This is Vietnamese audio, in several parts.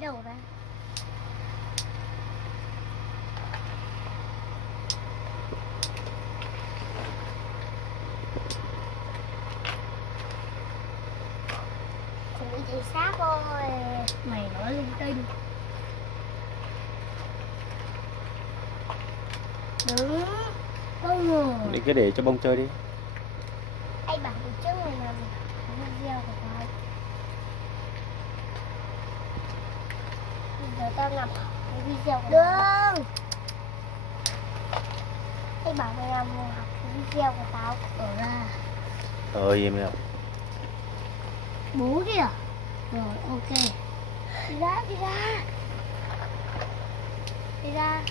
lấy đầu ra. Chuẩn bị thị sát thôi. Mày nói linh tinh. Đứng. Bông rồi. Để cứ để cho bông chơi đi. Anh bảo từ trước mày làm video của tao. Bây giờ tao làm cái video của tao. Đừng. Anh bảo mày làm học cái video của tao. Ở ra. Im đi. Bố kìa. Rồi ok. Đi ra, đi ra. Đi ra.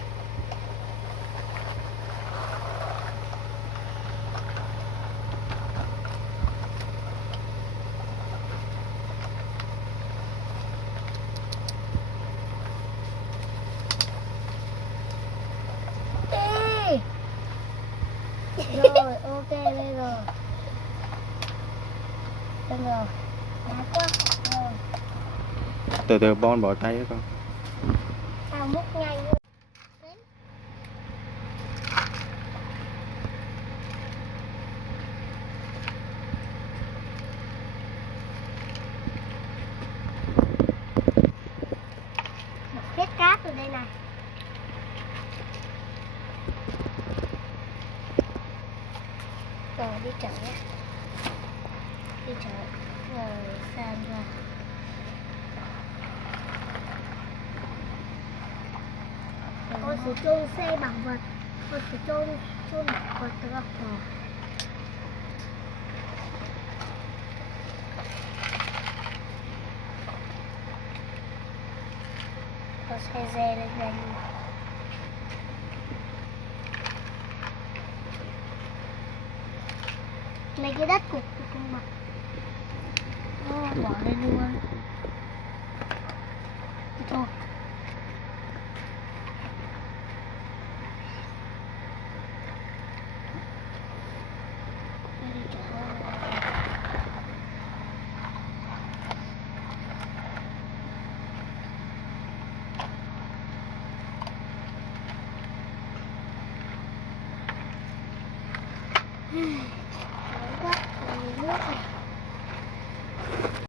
Rồi ok đây rồi. Được rồi. Đá quá. Rồi. Từ từ Bon bỏ tay con. Tao múc nhanh luôn. Hết cát rồi đây này. Rồi đi chợ nhé. Đi chợ. Rồi sang ra. Con sẽ chôn xe bảo vật. Con sẽ chôn bảo vật được không? Con sẽ dè lên nhanh. Lấy cái đất của con bạc. Bỏ lên luôn.